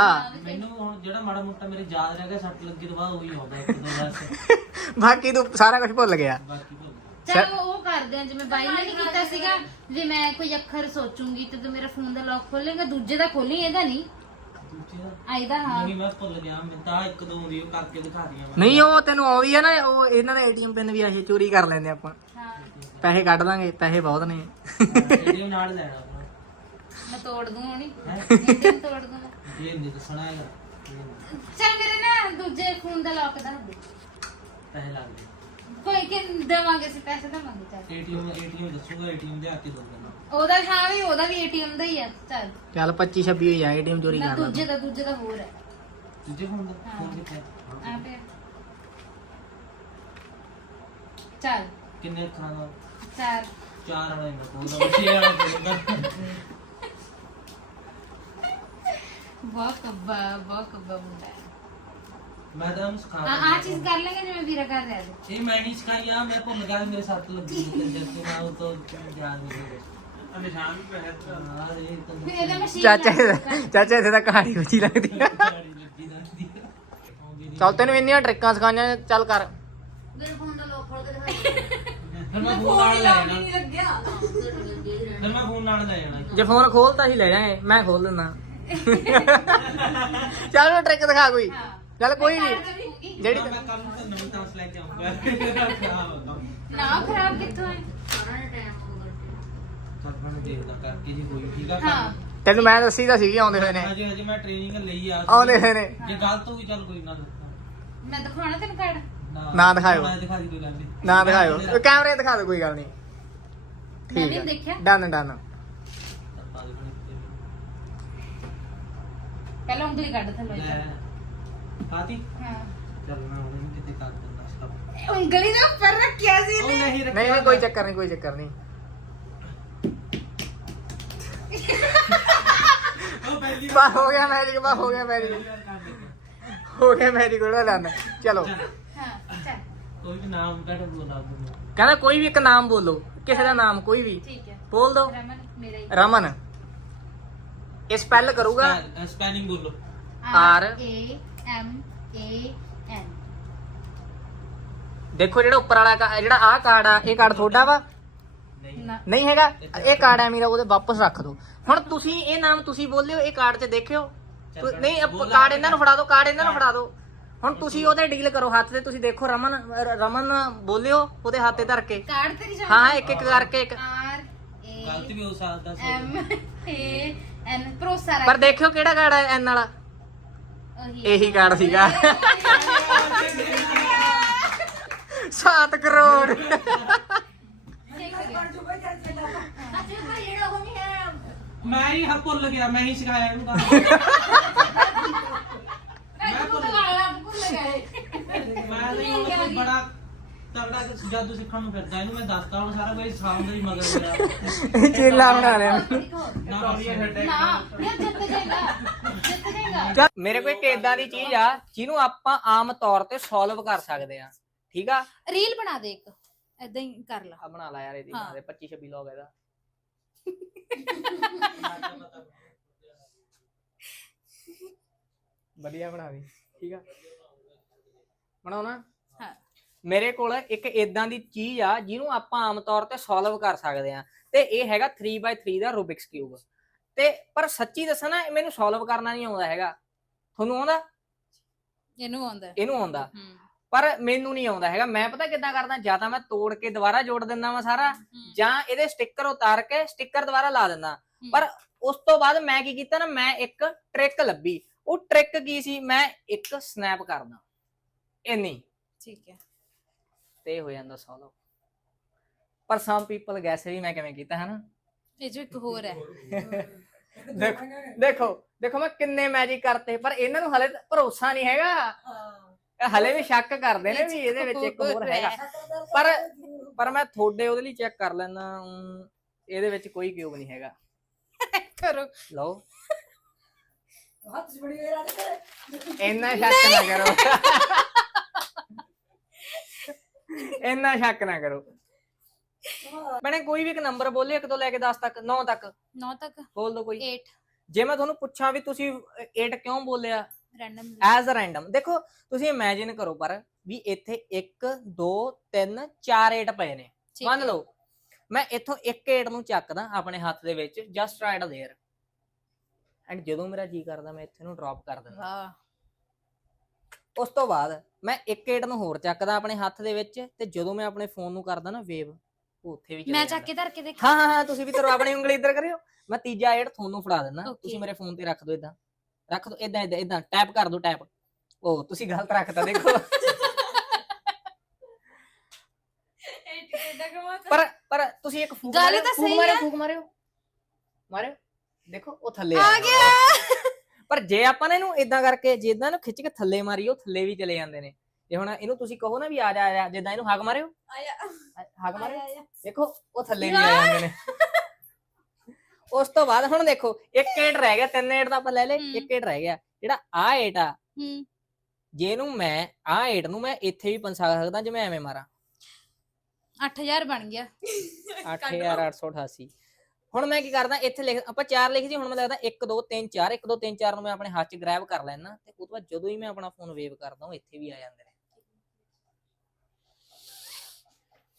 ਮੈਨੂੰ ਹੁਣ ਜਿਹੜਾ ਮਾੜਾ ਮੋਟਾ ਮੇਰੇ ਯਾਦ ਰਹਿ ਗਿਆ ਸੱਟ ਲੱਗੀ ਤੋਂ ਬਾਅਦ ਉਹੀ ਆਉਂਦਾ ਇੱਕ ਦੋ ਬਾਕੀ ਤੂੰ ਸਾਰਾ ਕੁਝ ਭੁੱਲ ਗਿਆ। ਬਾਕੀ ਭੁੱਲ ਚਲ ਉਹ ਕਰਦੇ ਆ ਜਿਵੇਂ ਬਾਈ ਨੇ ਨਹੀਂ ਕੀਤਾ ਸੀਗਾ ਵੀ ਮੈਂ ਕੋਈ ਅੱਖਰ ਸੋਚੂੰਗੀ ਤੇ ਤੂੰ ਮੇਰਾ ਫੋਨ ਦਾ ਲੌਕ ਖੋਲੇਗਾ ਦੂਜੇ ਦਾ ਖੋਲੀ ਇਹਦਾ ਨਹੀਂ ਦਾ ਹਾਂ। ਨਹੀਂ ਮੈਂ ਭੁੱਲ ਗਿਆ ਮੈਂ ਤਾਂ ਇੱਕ ਦੋ ਦੀ ਉਹ ਕਰਕੇ ਦਿਖਾ ਦੀਆਂ ਮੈਂ ਨਹੀਂ ਉਹ ਤੈਨੂੰ ਆਉਂਦੀ ਆ ਨਾ ਉਹ ਇਹਨਾਂ ਦੇ ਏਟੀਐਮ ਪਿੰਨ ਵੀ ਅਸੀਂ ਚੋਰੀ ਕਰ ਲੈਂਦੇ ਆਪਾਂ। ਹਾਂ। ਪੈਸੇ ਕੱਢ ਲਾਂਗੇ ਪੈਸੇ ਬਹੁਤ ਨੇ। ਨਾਲ ਲੈਣਾ ਮੈਂ ਤੋੜ ਦੂੰ ਹੁਣੀ? ਇਹਦੇ ਤੋੜ ਦੂੰਗਾ। ਇਹ ਨਹੀਂ ਦੱਸਣਾ ਹੈਗਾ। ਚਲ ਮੇਰੇ ਨਾ ਦੂਜੇ ਫੋਨ ਦਾ ਲੌਕ ਦੇ ਪੈਸੇ ਲਾ ਦੇ। ਕੋਈ ਕਿ ਦੇਵਾਂਗੇ ਸੀ ਪੈਸੇ ਦੇਵਾਂਗੇ ਚੱਲ। ਏਟੀਐਮ ਏਟੀਐਮ ਦੱਸੂਗਾ ਏਟੀਐਮ ਦੇ ਹੱਥ ਦੋ ਦੇਣਾ ਉਹਦਾ ਹਾਂ ਵੀ ਉਹਦਾ ਵੀ ਏਟੀਐਮ ਦਾ ਹੀ ਆ ਚੱਲ। ਚੱਲ 25 26 ਹੋਈ ਆ ਏਟੀਐਮ ਚੋਰੀ ਨਾ ਕਰ ਲਾ ਦੂਜੇ ਦਾ ਦੂਜੇ ਦਾ ਹੋਰ ਹੈ ਦੂਜੇ ਫੋਨ ਦਾ ਹਾਂ। ਫੋਨ ਕਿੱਥੇ ਹੈ? ਆ ਪਿਆ। ਚੱਲ। ਕਿੰਨੇ ਅੱਖਰਾਂ ਦਾ ਚਾਰ ਚਾਰ ਵਾਲਾ ਹੀ ਬੋਲਦਾ ਬੱਚੇ ਵਾਲਾ ਬੋਲਦਾ ਬਹੁਤ ਕੱਬਾ ਬਹੁਤ ਕੱਬਾ ਮੁੰਡਾ ਹੈ। ਮੈਂ ਤਾਂ ਉਹਨੂੰ ਸਿਖਾ ਆ ਆ ਚੀਜ਼ ਕਰ ਲੈਂਗੇ ਜਿਵੇਂ ਵੀਰਾ ਕਰ ਰਿਹਾ ਸੀ। ਇਹ ਮੈਂ ਨਹੀਂ ਸਿਖਾਈ ਆ ਮੈਂ ਭੁੱਲ ਗਿਆ ਮੇਰੇ ਸੱਤ ਲੱਗੀ ਤੇ ਜਦ ਕਿ ਮੈਂ ਉਹ ਤੋਂ ਯਾਦ ਨਹੀਂ ਰਿਹਾ। ਨਿਸ਼ਾਨ ਵੀ ਪਹਿਤ ਆ ਇਹ ਤਾਂ ਫਿਰ ਇਹਦਾ ਮਸ਼ੀਨ ਚਾਚਾ ਇਹਦਾ- ਚਾਚਾ ਇੱਥੇ ਤਾਂ ਕਹਾਣੀ ਉੱਚੀ ਲੱਗਦੀ ਆ। ਲੱਗੀ ਦੱਸਦੀ ਆ। ਚੱਲ ਤੈਨੂੰ ਇੰਨੀਆਂ ਟ੍ਰਿਕਾਂ ਸਿਖਾਈਆਂ ਚੱਲ ਕਰ। ਮੇਰੇ ਫੋਨ ਦਾ ਲੋਕ ਖੋਲ ਕੇ ਦਿਖਾ। ਫਿਰ ਮੈਂ ਫੋਨ ਨਾਲ ਲੈ ਜਾਣਾ। ਫਿਰ ਮੈਂ ਫੋਨ ਨਾਲ ਲੈ ਜਾਣਾ। ਜੇ ਫੋਨ ਖੋਲਤਾ ਹੀ ਲੈ ਜਾਏ ਮੈਂ ਖੋਲ ਦਿੰਦਾ। ਚੱਲ ਉਹ ਟ੍ਰਿਕ ਦਿਖਾ ਕੋਈ। ਚੱਲ ਕੋਈ ਨਹੀਂ ਜਿਹੜੀ ਮੈਂ ਕੱਲ ਨੂੰ ਤਾਂ ਨਵੀਂ ਤਾਸ ਲੈ ਕੇ ਆਉਂਗਾ ਨਾ ਖਰਾਬ ਕਿੱਥੋਂ ਹੈ? ਮੈਨੂੰ ਦੇਖਦਾ ਕਰਕੇ ਜੀ ਕੋਈ ਠੀਕ ਆ ਹਾਂ। ਤੈਨੂੰ ਮੈਂ ਦੱਸੀ ਤਾਂ ਸੀਗੀ ਆਉਂਦੇ ਹੋਏ ਨੇ। ਹਜੇ ਹਜੇ ਮੈਂ ਟ੍ਰੇਨਿੰਗ ਲਈ ਆ। ਆਉਂਦੇ ਹੋਏ ਨੇ। ਜੇ ਗਲਤ ਹੋ ਗਈ ਚੱਲ ਕੋਈ ਨਾ। ਮੈਂ ਦਿਖਾਉਣਾ ਤੈਨੂੰ ਕਾਰਡ ਨਾ। ਦਿਖਾਇਓ। ਨਾ। ਦਿਖਾਇਓ। ਕੈਮਰੇ ਦਿਖਾ ਦਿਓ ਕੋਈ ਗੱਲ ਨਹੀਂ ਮੈਂ ਠੀਕ ਵੀ ਹੈ ਦੇਖਿਆ। ਡਨ ਡਨ ਪਹਿਲਾਂ ਉਂਗਲੀ ਕੱਢ ਥੱਲੇ। ਲੈ ਪਾਤੀ ਹਾਂ ਚੱਲ ਮੈਂ ਉਹਨੂੰ ਕਿਤੇ ਕਰ ਦਿੰਦਾ ਸਭ ਉਂਗਲੀ ਦੇ ਉੱਪਰ ਰੱਖਿਆ ਸੀ ਉਹ ਨਹੀਂ ਰੱਖਿਆ ਨਹੀਂ ਨਹੀਂ ਕੋਈ ਚੱਕਰ ਨਹੀਂ ਕੋਈ ਚੱਕਰ ਨਹੀਂ ਉਹ ਪਹਿਲੀ ਬਾ ਹੋ ਗਿਆ ਮੈਜਿਕ ਬਾ ਹੋ ਗਿਆ ਮੈਜਿਕ ਹੋ ਗਿਆ ਮੈਜਿਕ ਉਹਦਾ ਡਨ ਚਲੋ ਹਾਂ ਚੱਲ ਕੋਈ ਵੀ ਨਾਮ ਕੱਢ ਬੋਲਾ ਮੈਨੂੰ ਕਹਿੰਦਾ ਕੋਈ ਵੀ ਇੱਕ ਨਾਮ ਬੋਲੋ ਕਿਸੇ ਦਾ ਨਾਮ ਕੋਈ ਵੀ ਠੀਕ ਹੈ ਬੋਲ ਦੋ ਰਮਨ ਮੇਰਾ ਹੀ ਰਮਨ ਇਹ R ਐਮ ਏ ਐਨ ਦੇਖੋ ਜਿਹੜਾ ਉੱਪਰ ਵਾਲਾ ਕਾ- ਜਿਹੜਾ ਆਹ ਕਾਰਡ ਆ ਇਹ ਕਾਰਡ ਤੁਹਾਡਾ ਵਾ? ਨਹੀਂ। ਨਾ। ਨਹੀਂ ਹੈਗਾ? ਇਹ ਕਾਰਡ ਹੈ ਮੇਰਾ ਉਹਦੇ ਵਾਪਸ ਰੱਖ ਦਿਓ। ਹੁਣ ਤੁਸੀਂ ਇਹ ਨਾਮ ਤੁਸੀਂ ਬੋਲਿਓ ਇਹ ਕਾਰਡ 'ਚ ਦੇਖਿਓ। ਤੁ- ਨਹੀਂ ਬੋਲ ਕਾਰਡ ਇਹਨਾਂ ਨੂੰ ਫੜਾ ਦਿਓ ਕਾਰਡ ਇਹਨਾਂ ਨੂੰ ਫੜਾ ਦਿਓ। ਹੁਣ ਤੁਸੀਂ ਉਹਦੇ ਡੀਲ ਕਰੋ ਹੱਥ ਤੇ ਤੁਸੀਂ ਦੇਖੋ ਰਮਨ ਰ- ਰਮਨ ਬੋਲਿਓ ਉਹਦੇ ਹੱਥ ਤੇ ਧਰ ਕੇ। ਕਾਰਡ ਤੇਰੀ ਜਾ ਹਾਂ ਇੱਕ ਇੱਕ ਕਰਕੇ ਇੱਕ। ਆਰ ਗਲਤ ਏ ਵੀ ਹੋ ਸਕਦਾ ਸੀ। ਐਮ ਏ ਐਨ ਭਰੋਸਾ ਪਰ ਦੇਖਿਓ ਕਿਹੜਾ ਕਾਰਡ ਹੈ ਐਨ ਵਾਲਾ। ਇਹੀ ਕਾਰਡ ਸੀਗਾ 7 ਕਰੋੜ ਬਣ ਜੂ ਬਈ ਚੱਲ ਚੱਲ ਮੈਂ ਹੀ ਹ ਭੁੱਲ ਗਿਆ ਮੈਂ ਹੀ ਸਿਖਾਇਆ ਇਹਨੂੰ ਕੰਮ ਮੈਂ ਭੁੱਲ ਗਿਆ ਭੁੱਲ ਗਏ ਮੈਂ ਨਹੀਂ ਉਹ ਬੜਾ ਤਗੜਾ ਜਾਦੂ ਸਿੱਖਣ ਨੂੰ ਫਿਰਦਾ ਇਹਨੂੰ ਮੈਂ ਦੱਸਦਾ ਹੁਣ ਸਾਰਾ ਕੁਝ ਸਾਹਮਣੇ ਹੀ ਮਗਰ ਮੇਰਾ ਚੇਲਾ ਬਣਾ ਲਿਆ ਨਾ ਕੌੜੀਆਂ ਛੱਡੇ ਨਾ ਇਹ ਜਿੱਤ ਜਾਏਗਾ ਜਿੱਤ ਜਾਏਗਾ। ਚੱਲ ਮੇਰੇ ਕੋਲ ਇੱਕ ਇਦਾਂ ਦੀ ਚੀਜ਼ ਆ ਜਿਹਨੂੰ ਆਪਾਂ ਆਮ ਤੌਰ ਤੇ ਸੋਲਵ ਕਰ ਸਕਦੇ ਆ। ਠੀਕ ਆ? ਰੀਲ ਬਣਾ ਦੇ ਇੱਕ। ਐਦਾਂ ਹੀ ਕਰ ਲਾ। ਆ ਬਣਾ ਲਾ ਯਾਰ ਇਹਦੀ। ਬਣਾ ਦੇ 25 26 ਲੋਗ ਇਹਦਾ। ਵਧੀਆ ਬਣਾ ਦੇ। ਠੀਕ ਆ। ਬਣਾਉਣਾ ਮੇਰੇ ਕੋਲ ਇੱਕ ਇਦਾਂ ਦੀ ਚੀਜ਼ ਆ ਜਿਹਨੂੰ ਆਪਾਂ ਆਮ ਤੌਰ ਤੇ ਸੋਲਵ ਕਰ ਸਕਦੇ ਆ। ਤੇ ਇਹ ਹੈਗਾ 3x3 ਦਾ ਰੂਬਿਕਸ ਕਿਊਬ ਤੇ ਪਰ ਸੱਚੀ ਦੱਸਾਂ ਨਾ ਮੈਨੂੰ ਸੋਲਵ ਕਰਨਾ ਨਹੀਂ ਆਉਂਦਾ ਹੈਗਾ। ਤੁਹਾਨੂੰ ਆਉਂਦਾ? ਇਹਨੂੰ ਆਉਂਦਾ। ਇਹਨੂੰ ਆਉਂਦਾ। ਪਰ ਮੈਨੂੰ ਨਹੀਂ ਆਉਂਦਾ ਹੈਗਾ। ਮੈਂ ਪਤਾ ਕਿੱਦਾਂ ਕਰਦਾ? ਜਾਂ ਤਾਂ ਮੈਂ ਤੋੜ ਕੇ ਦੁਬਾਰਾ ਜੋੜ ਦਿੰਦਾ ਵਾ ਸਾਰਾ ਜਾਂ ਇਹਦੇ ਸਟicker ਉਤਾਰ ਕੇ ਸਟicker ਦੁਬਾਰਾ ਲਾ ਦਿੰਦਾ। ਪਰ ਉਸ ਤੋਂ ਬਾਅਦ ਮੈਂ ਕੀ ਕੀਤਾ ਨਾ ਮੈਂ ਇੱਕ ਟ੍ਰਿਕ ਲੱਭੀ। ਉਹ ਟ੍ਰਿਕ ਕੀ ਸੀ? ਮੈਂ ਇੱਕ ਸਨੈਪ ਕਰਦਾ। ਇੰਨੀ। ਠੀਕ ਹੈ। ਤੇ ਹੋ ਜਾਂਦਾ ਸੋਲਵ ਪਰ ਸਮ ਪੀਪਲ ਗੈਸ ਵੀ ਮੈਂ ਕਿਵੇਂ ਕੀਤਾ ਹਨਾ? ਇਹ ਜੋ ਇੱਕ ਹੋਰ ਹੈ। ਦੇਖੋ ਦੇਖੋ ਦੇਖੋ ਮੈਂ ਕਿੰਨੇ ਮੈਜਿਕ ਕਰਤੇ ਪਰ ਇਹਨਾਂ ਨੂੰ ਹਲੇ ਭਰੋਸਾ ਨਹੀਂ ਹੈਗਾ। ਇਹ ਹਲੇ ਵੀ ਸ਼ੱਕ ਕਰਦੇ ਨੇ ਵੀ ਇਹਦੇ ਵਿੱਚ ਇੱਕ ਹੋਰ ਹੈਗਾ। ਪਰ ਪਰ ਮੈਂ ਤੁਹਾਡੇ ਉਹਦੇ ਲਈ ਚੈੱਕ ਕਰ ਲੈਣਾ ਇਹਦੇ ਵਿੱਚ ਕੋਈ ਕਿਊਬ ਨਹੀਂ ਹੈਗਾ। ਕਰੋ। ਲਓ। ਹੱਥ ਤੇ ਇੰਨਾ ਸ਼ੱਕ ਨਾ ਕਰੋ। ਇੰਨਾ ਸ਼ੱਕ ਨਾ ਕਰੋ ਮੈਨੇ ਕੋਈ ਵੀ ਇੱਕ ਨੰਬਰ ਬੋਲੇ 1 ਤੋਂ ਲੈ ਕੇ 10 ਤੱਕ 9 ਤੱਕ 9 ਤੱਕ ਬੋਲ ਦੋ ਕੋਈ 8 ਜੇ ਮੈਂ ਤੁਹਾਨੂੰ ਪੁੱਛਾਂ ਵੀ ਤੁਸੀਂ 8 ਕਿਉਂ ਬੋਲਿਆ ਰੈਂਡਮ ਐਜ਼ ਅ ਰੈਂਡਮ ਦੇਖੋ ਤੁਸੀਂ ਇਮੇਜਿਨ ਕਰੋ ਪਰ ਵੀ ਇੱਥੇ 1 2 3 4 8 ਪਏ ਨੇ ਮੰਨ ਲਓ ਮੈਂ ਇੱਥੋਂ ਇੱਕ 8 ਨੂੰ ਚੱਕਦਾ ਆਪਣੇ ਹੱਥ ਦੇ ਵਿੱਚ ਜਸਟ ਰਾਈਟ देयर ਐਂਡ ਜਦੋਂ ਮੇਰਾ ਜੀ ਕਰਦਾ ਮੈਂ ਇੱਥੇ ਨੂੰ ਡ੍ਰੌਪ ਕਰ ਦਿੰਦਾ ਵਾਹ ਉਸ ਤੋਂ ਬਾਅਦ ਮੈਂ ਇੱਕ 8 ਨੂੰ ਹੋਰ ਚੱਕਦਾ ਆਪਣੇ ਹੱਥ ਦੇ ਵਿੱਚ ਤੇ ਜਦੋਂ ਮੈਂ ਆਪਣੇ ਫੋਨ ਨੂੰ ਕਰਦਾ ਨਾ ਵੇਵ ਉਹ ਉੱਥੇ ਵੀ ਚਲੇ ਮੈਂ ਜਾਂਦਾ। ਚੱਕ ਕੇ ਧਰ ਕੇ ਦੇਖ ਹਾਂ ਹਾਂ ਹਾਂ ਤੁਸੀਂ ਵੀ ਕਰੋ ਆਪਣੀ ਉਂਗਲੀ ਇੱਧਰ ਕਰਿਓ। ਮੈਂ ਤੀਜਾ 8 ਤੁਹਾਨੂੰ ਫੜਾ ਦਿੰਦਾ। Okay. ਤੁਸੀਂ ਮੇਰੇ ਫੋਨ ਤੇ ਰੱਖ ਦਿਓ ਇਦਾਂ ਰੱਖ ਦਿਓ ਇਦਾਂ ਇਦਾਂ ਇਦਾਂ ਟੈਪ ਕਰ ਦਿਓ ਟੈਪ। ਉਹ ਤੁਸੀਂ ਗਲਤ ਰੱਖਤਾ ਦੇਖੋ। ਪਰ ਪਰ ਤੁਸੀਂ ਇੱਕ ਫੂਕ ਗੱਲ ਮਾਰਿਓ ਤਾਂ ਫੂਕ ਸਹੀ ਮਾਰਿਓ ਆ। ਫੂਕ ਮਾਰਿਓ। ਮਾਰਿਓ। ਦੇਖੋ ਉਹ ਥੱਲੇ ਆ ਆ ਗਿਆ। ਪਰ ਜੇ ਆਪਾਂ ਨੇ ਇਹਨੂੰ ਇਦਾਂ ਕਰਕੇ ਜੇ ਇਦਾਂ ਇਹਨੂੰ ਖਿੱਚ ਕੇ ਥੱਲੇ ਮਾਰੀਓ ਥੱਲੇ ਵੀ ਚਲੇ ਜਾਂਦੇ ਨੇ। ਜੇ ਹੁਣ ਇਹਨੂੰ ਤੁਸੀਂ ਕਹੋ ਨਾ ਵੀ ਆ ਜਾ ਆ ਜਾ ਜਿੱਦਾਂ ਇਹਨੂੰ ਹੱਗ ਮਾਰਿਓ। ਆਇਆ। ਹੱਗ ਮਾਰਿਓ। ਦੇਖੋ ਉਹ ਥੱਲੇ ਨਹੀਂ ਆ ਜਾਂਦੇ ਨੇ। ਉਸ ਤੋਂ ਬਾਅਦ ਹੁਣ ਦੇਖੋ ਇੱਕ ਏਟ ਰਹਿ ਗਿਆ ਤਿੰਨ ਏਟ ਤਾਂ ਆਪਾਂ ਲੈ ਲਏ। ਇੱਕ ਏਟ ਰਹਿ ਗਿਆ। ਜਿਹੜਾ ਆ ਏਟ ਆ ਹੂੰ। ਜੇ ਇਹਨੂੰ ਮੈਂ ਆ ਏਟ ਨੂੰ ਮੈਂ ਇੱਥੇ ਵੀ ਪੰਸਾ ਸਕਦਾ ਜੇ ਮੈਂ ਐਵੇਂ ਮਾਰਾਂ। 8000 ਬਣ ਗਿਆ। 8888 ਹੁਣ ਮੈਂ ਕੀ ਕਰਦਾ ਇੱਥੇ ਲਿਖ ਆਪਾਂ ਚਾਰ ਲਿਖ ਜੀ ਹੁਣ ਮੈਂ ਲਿਖਦਾ 1 2 3 4 1 2 3 4 ਨੂੰ ਮੈਂ ਆਪਣੇ ਹੱਥ 'ਚ ਗ੍ਰੈਬ ਕਰ ਲੈਣਾ ਤੇ ਉਸ ਤੋਂ ਬਾਅਦ ਜਦੋਂ ਹੀ ਮੈਂ ਆਪਣਾ ਫੋਨ ਵੇਵ ਕਰਦਾ ਉਹ ਇੱਥੇ ਵੀ ਆ ਜਾਂਦੇ ਨੇ।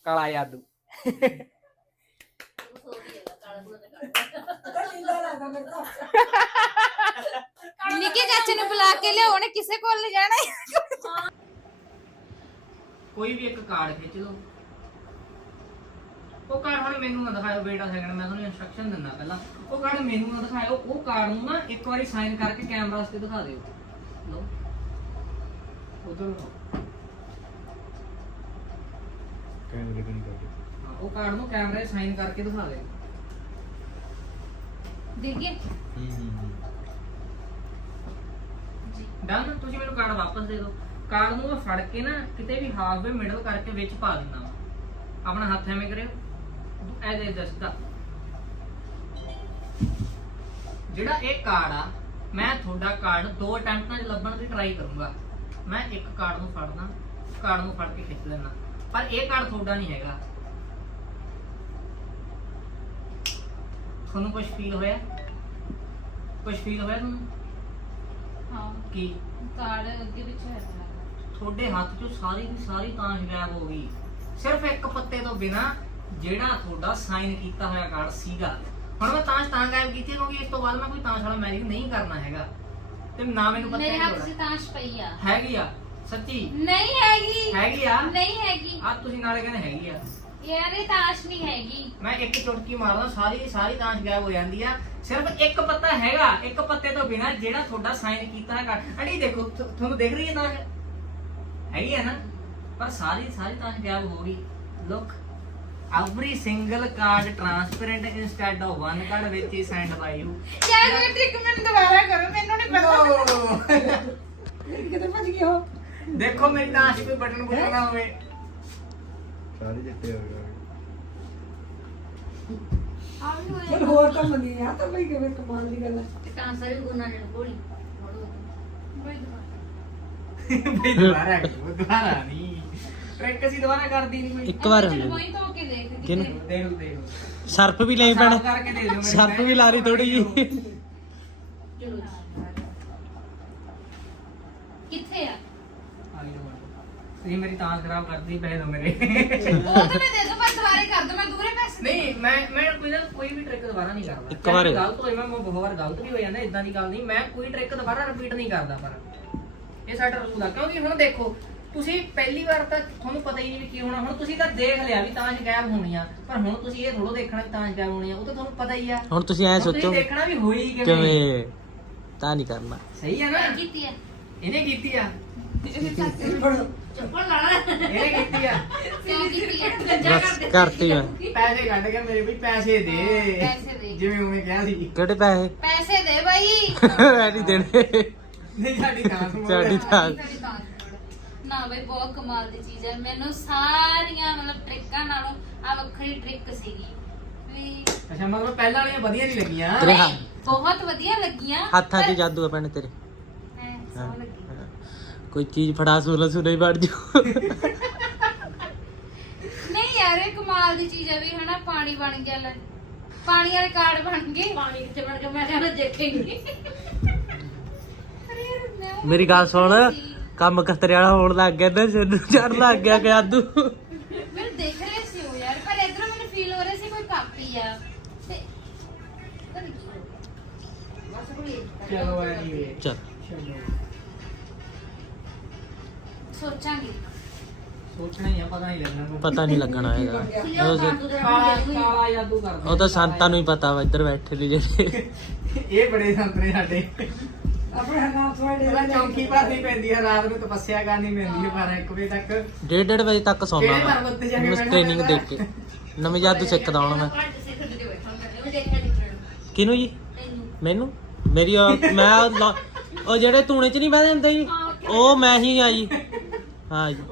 ਕਾਲਾ ਜਾਦੂ। ਲੱਗਦਾ ਨਿੱਕੇ ਚਾਚੇ ਨੂੰ ਬੁਲਾ ਕੇ ਲਿਆਓ ਉਹਨੇ ਕਿਸੇ ਕੋਲ ਲੈ ਜਾਣਾ। ਹੈ। ਕੋਈ ਵੀ ਇੱਕ ਕਾਰਡ ਖਿੱਚ ਲਓ। ਉਹ ਕਾਰਡ ਹੁਣ ਮੈਨੂੰ ਨਾ ਦਿਖਾਇਓ ਵੇਟ ਆ ਸੈਕਿੰਡ ਮੈਂ ਤੁਹਾਨੂੰ ਇਨਸਟਰਕਸ਼ਨ ਦਿੰਦਾ ਪਹਿਲਾਂ। ਉਹ ਕਾਰਡ ਮੈਨੂੰ ਨਾ ਦਿਖਾਇਓ ਉਹ ਕਾਰਡ ਨੂੰ ਨਾ ਇੱਕ ਵਾਰੀ ਸਾਈਨ ਕਰਕੇ ਕੈਮਰਾ ਤੇ ਦਿਖਾ ਦਿਓ। ਲਓ। ਉਧਰ ਕੈਮਰੇ ਕਨੀ ਕਰ ਉਹ ਕਾਰਡ ਨੂੰ ਕੈਮਰੇ ਸਾਈਨ ਕਰਕੇ ਦਿਖਾ ਦਿਓ। ਦੇਖੀਏ ਹੂੰ ਹੂੰ ਜੀ। ਡਨ ਤੁਸੀਂ ਮੈਨੂੰ ਕਾਰਡ ਵਾਪਸ ਦੇ ਦਿਓ। ਕਾਰਡ ਨੂੰ ਮੈਂ ਫੜ ਕੇ ਨਾ ਕਿਤੇ ਵੀ ਹਾਫ ਵੇ ਮਿਡਲ ਕਰਕੇ ਵਿੱਚ ਪਾ ਦਿੰਦਾ ਵਾਂ। ਆਪਣਾ ਹੱਥ ਐਵੇਂ ਕਰਿਓ। ਐਦੇ ਦਸਤਾ ਜਿਹੜਾ ਇਹ ਕਾਰਡ ਆ ਮੈਂ ਤੁਹਾਡਾ ਕਾਰਡ ਦੋ ਅਟੈਂਪਟਾਂ 'ਚ ਲੱਭਣ ਦੀ ਟਰਾਈ ਕਰੂੰਗਾ। ਮੈਂ ਇੱਕ ਕਾਰਡ ਨੂੰ ਫੜਨਾ ਕਾਰਡ ਨੂੰ ਫੜ ਕੇ ਖਿੱਚ ਲੈਣਾ। ਪਰ ਇਹ ਕਾਰਡ ਤੁਹਾਡਾ ਨਹੀਂ ਹੈਗਾ। ਤੁਹਾਨੂੰ ਕੁਝ ਫੀਲ ਹੋਇਆ? ਕੁਝ ਫੀਲ ਹੋਇਆ ਤੁਹਾਨੂੰ? ਹਾਂ। ਕੀ? ਕਾਰਡ ਅੱਗੇ ਪਿੱਛੇ ਹਟਣਾ ਤੁਹਾਡੇ ਹੱਥ 'ਚੋਂ ਸਾਰੀ ਦੀ ਸਾਰੀ ਤਾਂਸ਼ ਗਾਇਬ ਹੋ ਗਈ। ਸਿਰਫ ਇੱਕ ਪੱਤੇ ਤੋਂ ਬਿਨਾ ਜਿਹੜਾ ਤੁਹਾਡਾ ਸਾਈਨ ਕੀਤਾ ਹੋਇਆ ਕਾਰਡ ਸੀਗਾ। ਹੁਣ ਮੈਂ ਤਾਂਸ਼ ਤਾਂ ਗਾਇਬ ਕੀਤੀ ਹੈ ਕਿਉਂਕਿ ਇਸ ਤੋਂ ਬਾਅਦ ਮੈਂ ਕੋਈ ਤਾਂਸ਼ ਵਾਲਾ ਮੈਰਿਜ ਨਹੀਂ ਕਰਨਾ ਹੈਗਾ। ਤੇ ਨਾ ਮੈਨੂੰ ਪਤਾ ਮੇਰੇ ਹੱਥ 'ਚ ਤਾਸ਼ ਪਈ ਆ। ਹੈਗੀ ਆ ਸੱਚੀ? ਨਹੀਂ ਹੈਗੀ। ਹੈਗੀ ਆ? ਨਹੀਂ ਹੈਗੀ। ਆ ਤੁਸੀਂ ਨਾਲੇ ਕਹਿੰਦੇ ਹੈਗੀ ਆ। ਯਾਰ ਇਹ ਤਾਸ਼ ਨਹੀਂ ਹੈਗੀ। ਮੈਂ ਇੱਕ ਚੁਟਕੀ ਮਾਰਦਾ ਸਾਰੀ ਸਾਰੀ ਤਾਂਸ਼ ਗਾਇਬ ਹੋ ਜਾਂਦੀ ਆ। ਸਿਰਫ ਇੱਕ ਪੱਤਾ ਹੈਗਾ ਇੱਕ ਪੱਤੇ ਤੋਂ ਬਿਨਾ ਜਿਹੜਾ ਤੁਹਾਡਾ ਸਾਈਨ ਕੀਤਾ ਹੈ ਕਾਰਡ ਅੜੀ ਦੇਖੋ ਤੁ- ਤੁਹਾਨੂੰ ਦਿਖ ਰਹੀ ਹੈ ਤਾਂਸ਼ ਹੈਗੀ ਹੈ ਨਾ? ਪਰ ਸਾਰੀ ਸਾਰੀ ਤਾਂਸ਼ ਗਾਇਬ ਹੋ ਗਈ। Look every single card transparent instead of one card which is signed by you. ਯਾਰ ਇਹ ਟ੍ਰਿਕ ਮੈਨੂੰ ਦੁਬਾਰਾ ਕਰੋ ਮੈਨੂੰ ਨਹੀਂ ਪਤਾ। ਕਿਤੇ ਭੱਜ ਗਏ ਹੋ? ਦੇਖੋ ਮੇਰੀ ਤਾਂਸ਼ ਕੋਈ ਬਟਨ ਬੁਟਨ ਨਾ ਹੋਵੇ। ਸਾਰੇ ਜਿੱਤੇ ਹੋ ਗਏ ਚਲ ਹੋਰ ਤਾਂ ਮੰਨੀ ਆ ਤਾਂ ਬਈ ਕਿਵੇਂ ਕਮਾਲ ਦੀ ਗੱਲ ਹੈ ਦੁਬਾਰਾ। ਬਈ ਦੁਬਾਰਾ ਕਰੋ, ਦੁਬਾਰਾ ਨਹੀਂ। ਟ੍ਰਿਕ ਅਸੀਂ ਦੁਬਾਰਾ ਕਰਦੀ ਨਹੀਂ ਕੋਈ। ਇੱਕ ਵਾਰ ਹਲੇ। ਵਹੀਂ ਧੋ ਕੇ ਦੇਖ ਕਿਹਨੂੰ? ਲਓ ਲਓ। ਵੀ ਸਾਫ਼ ਪੈਣਾ। ਕਰਕੇ ਦੇ ਦਿਓ ਮੇਰੇ। ਵੀ ਲਾ ਲਈ ਥੋੜੀ ਜੀ। ਕਿੱਥੇ ਆ? ਆਈ ਤੁਸੀਂ ਮੇਰੀ ਤਾਂਸ਼ ਖਰਾਬ ਕਰਦੀ ਪਏ ਹੋ ਮੇਰੇ। ਉਹ ਤਾਂ ਮੈਂ ਦੇ ਦੋ ਪਰ ਦੁਬਾਰੇ ਕਰ ਦੋ ਮੈਂ ਦੂਰੇ ਪੈਸੇ ਨਹੀਂ ਮੈਂ ਮੈਂ ਕੋਈ ਨਾ ਕੋਈ ਵੀ ਟ੍ਰਿਕ ਦੁਬਾਰਾ ਨਹੀਂ ਕਰਦਾ। ਇੱਕ ਵਾਰ- ਚਾਹੇ ਗਲਤ ਹੋਏ ਮੈਂ ਬਹੁਤ ਵਾਰ ਗਲਤ ਵੀ ਹੋ ਜਾਂਦਾ ਇਦਾਂ ਦੀ ਗੱਲ ਨਹੀਂ। ਮੈਂ ਕੋਈ ਟ੍ਰਿਕ ਦੁਬਾਰਾ ਰਿਪੀਟ ਨਹੀਂ ਕਰਦਾ ਪਰ। ਇਹ ਸਾਡਾ ਰੂਲ ਆ। ਕਿਉਂਕਿ ਹੁਣ ਦੇਖੋ ਤੁਸੀਂ ਪਹਿਲੀ ਵਾਰ ਤਾਂ ਤੁਹਾਨੂੰ ਪਤਾ ਹੀ ਨਹੀਂ ਵੀ ਕੀ ਹੋਣਾ। ਹੁਣ ਤੁਸੀਂ ਤਾਂ ਦੇਖ ਲਿਆ ਵੀ ਤਾਂਜ ਗਾਇਬ ਹੋਣੀ ਆ। ਪਰ ਹੁਣ ਤੁਸੀਂ ਇਹ ਥੋੜੋ ਦੇਖਣਾ ਵੀ ਤਾਂਜ ਗਾਇਬ ਹੋਣੀ ਆ ਉਹ ਤਾਂ ਤੁਹਾਨੂੰ ਪਤਾ ਹੀ ਆ। ਹੁਣ ਤੁਸੀਂ ਐ ਹੁਣ ਤੁਸੀਂ ਸੋਚੋ ਦੇਖਣਾ ਵੀ ਹੋਈ ਕਿਵੇਂ। ਕਿਵੇਂ ਤਾਂ ਨਹੀਂ ਕਰਨਾ। ਸਹੀ ਆ ਨਾ। ਕੀਤੀ ਆ। ਇਹਨੇ ਕੀਤੀ ਆ। ਚੱਪਲ ਲਾ ਇਹਨੇ ਕੀਤੀ ਆ। ਕਿਉਂ ਕੀਤੀ ਆ। ਬਸ ਕਰਤੀ ਮੈਂ। ਪੈਸੇ ਕੱਢ ਕੇ ਮੇਰੇ ਵੀ ਪੈਸੇ ਦੇ। ਪੈਸੇ ਦੇ। ਜਿਵੇਂ ਉਹਨੇ ਕਿਹਾ ਸੀ। ਕਿਹੜੇ ਪੈਸੇ? ਪੈਸੇ ਦੇ ਬਾਈ। ਐ ਨਹੀਂ ਦੇਣੇ ਨਹੀਂ ਸਾਡੀ ਤਾਂ ਸਾਡੀ ਤਾਂ ਨਾ ਬਈ ਬਹੁਤ ਕਮਾਲ ਦੀ ਚੀਜ਼ ਹੈ। ਮੈਨੂੰ ਸਾਰੀਆਂ ਮਤਲਬ ਟ੍ਰਿਕਾਂ ਨਾਲੋਂ ਆ ਵੱਖਰੀ ਟ੍ਰਿਕ ਸੀਗੀ। ਵੀ ਅੱਛਾ ਮਤਲਬ ਪਹਿਲਾਂ ਵਾਲੀਆਂ ਵਧੀਆ ਨਹੀਂ ਲੱਗੀਆਂ। ਤੇਰੇ ਹੱਥ- ਨਹੀਂ, ਬਹੁਤ ਵਧੀਆ ਲੱਗੀਆਂ ਹੱਥਾਂ 'ਚ ਜਾਦੂ ਆ ਪੈਣੇ ਤੇਰੇ। ਹੈਂ, ਸੋਹਣ ਲੱਗੀ ਕੋਈ ਚੀਜ਼ ਫੜਾ ਸੋਲਾ ਸੁਨੇ ਵੜ ਜੂ ਨਹੀਂ ਯਾਰ ਇਹ ਕਮਾਲ ਦੀ ਚੀਜ਼ ਹੈ ਵੀ ਹਨਾ ਪਾਣੀ ਬਣ ਗਿਆ ਲੈ। ਪਾਣੀ ਵਾਲੇ ਕਾਰਡ ਬਣ ਗਏ। ਪਾਣੀ ਕਿੱਥੇ ਬਣ ਗਿਆ? ਮੈਂ ਕਹਿੰਦਾ ਦੇਖੇਂਗੇ ਅਰੇ ਯਾਰ ਮੈਂ ਮੇਰੀ ਗੱਲ ਸੁਣ। ਕੰਮ ਕਤਰੇ ਵਾਲਾ ਹੋਣ ਲੱਗ ਗਿਆ ਸਿਰ ਚੜ ਲੱਗ ਗਿਆ ਕਿ ਆਦੂ। ਮੈਨੂੰ ਦੇਖ ਰਹੇ ਸੀ ਉਹ ਯਾਰ ਪਰ ਇਧਰੋਂ ਮੈਨੂੰ ਫੀਲ ਹੋ ਰਿਹਾ ਸੀ ਕੋਈ ਕਾਪੀ ਆ। ਤੇ ਪਤਾ ਨੀ ਕੀ ਹੋ ਗਿਆ। ਬਸ ਕੋਈ ਚਲੋ ਐਨੀਵੇ ਚਲ ਚਲੋ। ਸੋਚਾਂਗੇ। ਸੋਚਣਾ ਹੀ ਆ ਪਤਾ ਨਹੀਂ ਲੱਗਣਾ ਪਤਾ ਨਹੀਂ ਲੱਗਣਾ ਹੈਗਾ। ਉਹ ਸ- ਕਾਲਾ ਕਾਲਾ ਜਾਦੂ ਕਰਦਾ ਉਹ ਤਾਂ ਸੰਤਾਂ ਨੂੰ ਹੀ ਪਤਾ ਵਾ ਇੱਧਰ ਬੈਠੇ ਨੇ ਜਿਹੜੇ। ਇਹ ਬੜੇ ਸੰਤਰੇ ਸਾਡੇ। ਆਪਣੇ ਹੰਗਾਮ ਤੁਹਾਡੇ ਇਹਦਾ ਚੌਂਕੀ ਭਰਨੀ ਪੈਂਦੀ ਆ ਰਾਤ ਨੂੰ ਤਪੱਸਿਆ ਕਰਨੀ ਪੈਂਦੀ ਹੈ 12 1 ਵਜੇ ਤੱਕ ਡੇਢ ਡੇਢ ਵਜੇ ਤੱਕ ਸੌਣਾ ਕਿਹੜੇ ਪਰਬਤ ਤੇ ਜਾ ਕੇ ਮੈਂ ਟ੍ਰੇਨਿੰਗ? ਦੇ ਕੇ। ਨਵੇਂ ਜਾਦੂ ਸਿੱਖਦਾ ਹੁਣ ਮੈਂ। ਕਿਹਨੂੰ ਜੀ? ਮੈਨੂੰ? ਮੇਰੀ ਉਹ- ਮੈਂ ਉਹ ਲਾ- ਉਹ ਜਿਹੜੇ ਤੂਣੇ ਚ ਨਹੀਂ ਬਹਿ ਜਾਂਦੇ ਜੀ? ਉਹ ਮੈਂ ਹੀ ਆ ਜੀ। ਹਾਂ ਜੀ।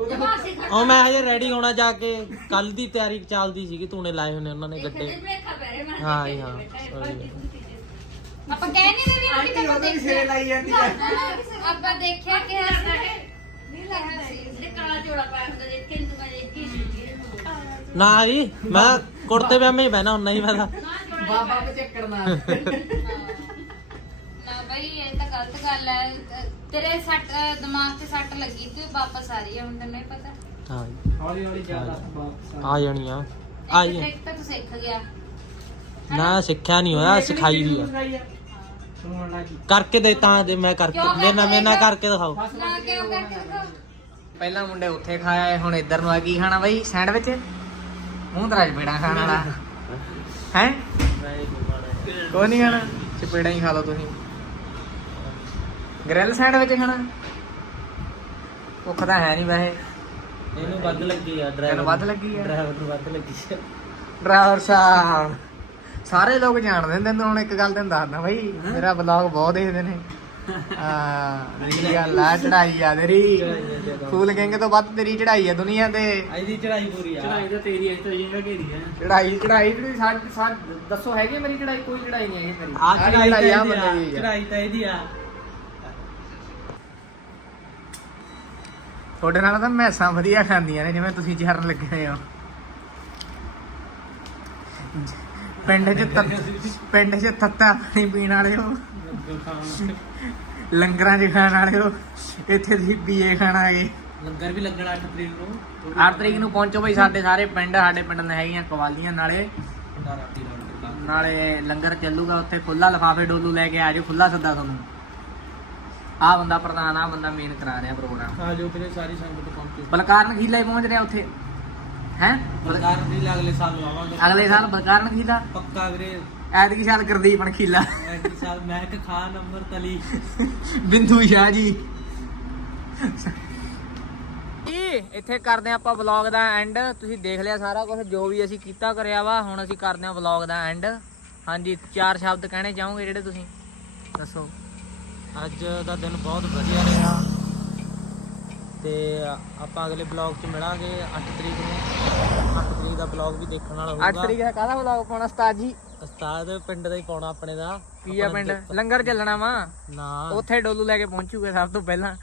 ਉਹ ਮੈਂ ਹਜੇ ਰੈਡੀ ਹੋਣਾ ਜਾ ਕੇ। ਕੱਲ ਦੀ ਤਿਆਰੀ ਚੱਲਦੀ ਸੀਗੀ ਤੂਣੇ ਲਾਏ ਹੋਣੇ ਉਹਨਾਂ ਨੇ ਗੱਡੇ। ਹਾਂ ਜੀ ਹਾਂ। ਆਪਾਂ ਕਹਿ ਨਹੀਂ ਰਹੇ ਵੀ ਆਂਟੀ ਉਹਦੇ ਵੀ ਸਿਰੇ ਲਾਈ ਜਾਂਦੀ ਆ। ਆਪਾਂ ਦੇਖਿਆ ਕਿ ਨਹੀਂ ਲੱਗਾ ਸੀ ਕਾਲਾ ਜੋੜਾ ਪਾਇਆ ਹੁੰਦਾ ਦੇਖ ਕੇ ਨਾ ਜੀ ਮੈਂ ਕੁੜਤੇ ਪਜਾਮੇ ਚ ਬਹਿਣਾ ਹੁੰਦਾ ਜੀ ਮੈਂ ਤਾਂ ਬਾਬਾ ਪਚੱਕੜ ਨਾਲ ਨਾ ਬਈ ਇਹ ਤਾਂ ਗਲਤ ਗੱਲ ਹੈ। ਅ, ਤੇਰੇ ਸੱਟ ਅ, ਦਿਮਾਗ ਤੇ ਸੱਟ ਲੱਗੀ ਤੇ ਵਾਪਸ ਆ ਰਹੀ ਹੈ ਹੁਣ ਤੈਨੂੰ ਪਤਾ। ਹਾਂ ਜੀ। ਹੌਲੀ ਹੌਲੀ ਜ਼ਿਆਦਾ ਵਾਪਸ ਆ। ਜਾਣੀਆਂ। ਆ ਇੱਕ ਜੀ ਤਾਂ ਤੂੰ ਸਿੱਖ ਗਿਆ। ਨਾ ਸਿੱਖਿਆ ਨਹੀਂ ਹੋਇਆ ਸਿਖਾਈ ਵੀ ਆ। ਸੁਣਨ ਲੱਗੀ ਕਰਕੇ ਦੇ ਤਾਂ ਦੇ ਮੈਂ ਕਰਕੇ ਕਿਉਂ ਮੇਰੇ ਨਾਲ ਮੇਰੇ ਨਾਲ ਕਰਕੇ ਦਿਖਾਓ। ਨਾ ਕਿਉਂ ਕਰਕੇ ਦਿਖਾਓ? ਪਹਿਲਾਂ ਮੁੰਡੇ ਉੱਥੇ ਖਾਇਆ ਹੁਣ ਇੱਧਰ ਨੂੰ ਆ ਕੀ ਖਾਣਾ ਬਾਈ? ਸੈਂਡਵਿਚ? ਮੂੰਹ ਤਰਾ ਚਪੇੜਾ ਖਾਣ ਵਾਲਾ। ਹੈ? ਕੋਈ ਨਹੀਂ ਖਾਣਾ। ਚਪੇੜਾ ਹੀ ਖਾ ਲਓ ਤੁਸੀਂ। ਗ੍ਰਿਲ ਸੈਂਡਵਿਚ ਖਾਣਾ? ਭੁੱਖ ਤਾਂ ਹੈ ਨਹੀਂ ਵੈਸੇ। ਇਹਨੂੰ ਵੱਧ ਲੱਗੀ ਆ ਤੈਨੂੰ ਵੱਧ ਲੱਗੀ ਆ? ਡਰਾਈਵਰ ਨੂੰ ਵੱਧ ਲੱਗੀ ਆ। ਡਰਾਈਵਰ ਸਾਹਿਬ। ਸਾਰੇ ਲੋਕ ਜਾਣਦੇ ਨੇ ਤੈਨੂੰ ਹੁਣ ਇੱਕ ਗੱਲ ਤੈਨੂੰ ਦੱਸਦਾ ਬਈ ਮੇਰਾ ਬਲੌਗ ਬਹੁਤ ਦੇਖਦੇ ਨੇ। ਹਾਂ ਇਹ ਗੱਲ ਆ ਚੜਾਈ ਆ ਤੇਰੀ। ਫੂਲ ਗੈਂਗ ਤੋਂ ਵੱਧ ਤੇਰੀ ਚੜਾਈ ਆ ਦੁਨੀਆ ਤੇ। ਇਹਦੀ ਚੜਾਈ ਪੂਰੀ ਆ। ਚੜਾਈ ਤਾਂ ਤੇਰੀ ਅਜ ਤਾਂ ਘੇਰੀ ਆ। ਚੜਾਈ ਚੜਾਈ ਜਿਹੜੀ ਸਾਡੀ ਸਾਡ- ਦੱਸੋ ਹੈਗੀ ਮੇਰੀ ਚੜਾਈ ਕੋਈ ਚੜਾਈ ਨਹੀਂ ਹੈਗੀ ਮੇਰੀ ਆ ਚੜਾਈ ਆ ਇਹਦੀ ਬੰਦੇ ਆ ਦੀ। ਆ। ਚੜਾਈ ਤਾਂ ਇਹਦੀ ਆ। ਤੁਹਾਡੇ ਨਾਲ ਤਾਂ ਮੈਸਾਂ ਵਧੀਆ ਖਾਂਦੀਆਂ ਨੇ ਜਿਵੇਂ ਤੁਸੀਂ ਜ਼ਹਿਰ ਲੱਗੇ ਹੋ। ਪਿੰਡ 'ਚ ਤੱਤ- ਪਿੰਡ 'ਚ ਤੱਤਾ ਪਾਣੀ ਪੀਣ ਵਾਲੇ ਹੋ ਲੰਗਰਾਂ 'ਚ ਖਾਣ ਵਾਲੇ ਹੋ ਇੱਥੇ ਤੁਸੀਂ ਬੀਏ ਖਾਣ ਆ ਗਏ ਲੰਗਰ ਵੀ ਲੱਗਣਾ 8 ਤਰੀਕ ਨੂੰ। 8 ਤਰੀਕ ਨੂੰ ਪਹੁੰਚੋ ਬਈ ਸਾਡੇ ਸਾਰੇ ਪਿੰਡ ਸਾਡੇ ਪਿੰਡ ਨੇ ਹੈਗੀਆਂ ਕਵਾਲੀਆਂ ਨਾਲੇ। ਰੌਣਕ ਲੱਗ ਨਾਲੇ ਲੰਗਰ ਚੱਲੂਗਾ ਉੱਥੇ ਖੁੱਲਾ ਲਫਾਫੇ ਡੋਲੂ ਲੈ ਕੇ ਆ ਜਾਓ ਖੁੱਲਾ ਸੱਦਾ ਤੁਹਾਨੂੰ। ਆ ਬੰਦਾ ਪ੍ਰਧਾਨ ਆ ਬੰਦਾ ਮੇਨ ਕਰਾ ਰਿਹਾ ਪ੍ਰੋਗਰਾਮ ਆ ਜੋ ਵੀਰੇ ਸਾਰੀ ਸੰਗਤ ਪਹੁੰਚੀ। ਬਲਕਾਰਨ ਖੀਲਾ ਹੀ ਪਹੁੰਚ ਰਿਹਾ ਉੱਥੇ। ਹੈ? ਦੀ ਅਗਲੇ ਸਾਲ ਆਵਾਂਗੇ? ਅਗਲੇ ਸਾਲ ਬਲਕਾਰਨ ਖੀਲਾ ਪੱਕਾ ਵੀਰੇ। ਐਤਕੀ ਸਾਲ ਗੁਰਦੀਪਨ ਖੀਲਾ। ਅਗਲੇ ਸਾਲ ਮਹਿਕ ਖਾਨ ਨੰਬਰ ਤਲੀ। ਬਿੰਦੂ ਸ਼ਾਹ ਜੀ। ਇੱਥੇ ਕਰਦੇ ਆਪਾਂ ਵਲੌਗ ਦਾ ਐਂਡ। ਤੁਸੀਂ ਦੇਖ ਲਿਆ ਸਾਰਾ ਕੁਝ ਜੋ ਵੀ ਅਸੀਂ ਕੀਤਾ ਕਰਿਆ ਵਾ ਹੁਣ ਅਸੀਂ ਕਰਦੇ ਹਾਂ ਵਲੌਗ ਦਾ ਐਂਡ। ਹਾਂਜੀ ਚਾਰ ਸ਼ਬਦ ਕਹਿਣੇ ਚਾਹੋਗੇ ਜਿਹੜੇ ਤੁਸੀਂ? ਦੱਸੋ। ਅੱਜ ਦਾ ਦਿਨ ਬਹੁਤ ਵਧੀਆ ਰਿਹਾ। ਤੇ ਆਪਾਂ ਅਗਲੇ ਬਲੌਗ 'ਚ ਮਿਲਾਂਗੇ 8 ਤਰੀਕ ਨੂੰ। 8 ਤਰੀਕ ਦਾ ਬਲੌਗ ਵੀ ਦੇਖਣ ਵਾਲਾ 8 ਹੋਊਗਾ ਤਰੀਕ ਦਾ ਕਾਹਦਾ ਵਲੌਗ ਪਾਉਣਾ ਉਸਤਾਦ ਜੀ? ਉਸਤਾਦ ਪਿੰਡ ਦਾ ਹੀ ਪਾਉਣਾ ਆਪਣੇ ਦਾ। ਕੀ ਆ ਪਿੰਡ? ਲੰਗਰ ਚੱਲਣਾ ਵਾ? ਨਾ। ਉੱਥੇ ਡੋਲੂ ਲੈ ਕੇ ਪਹੁੰਚੂਗੇ ਸਭ ਤੋਂ ਪਹਿਲਾਂ।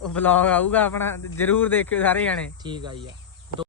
ਉਹ ਵਲੌਗ ਆਊਗਾ ਆਪਣਾ ਜਰੂਰ ਦੇਖਿਓ ਸਾਰੇ ਜਾਣੇ। ਠੀਕ ਆ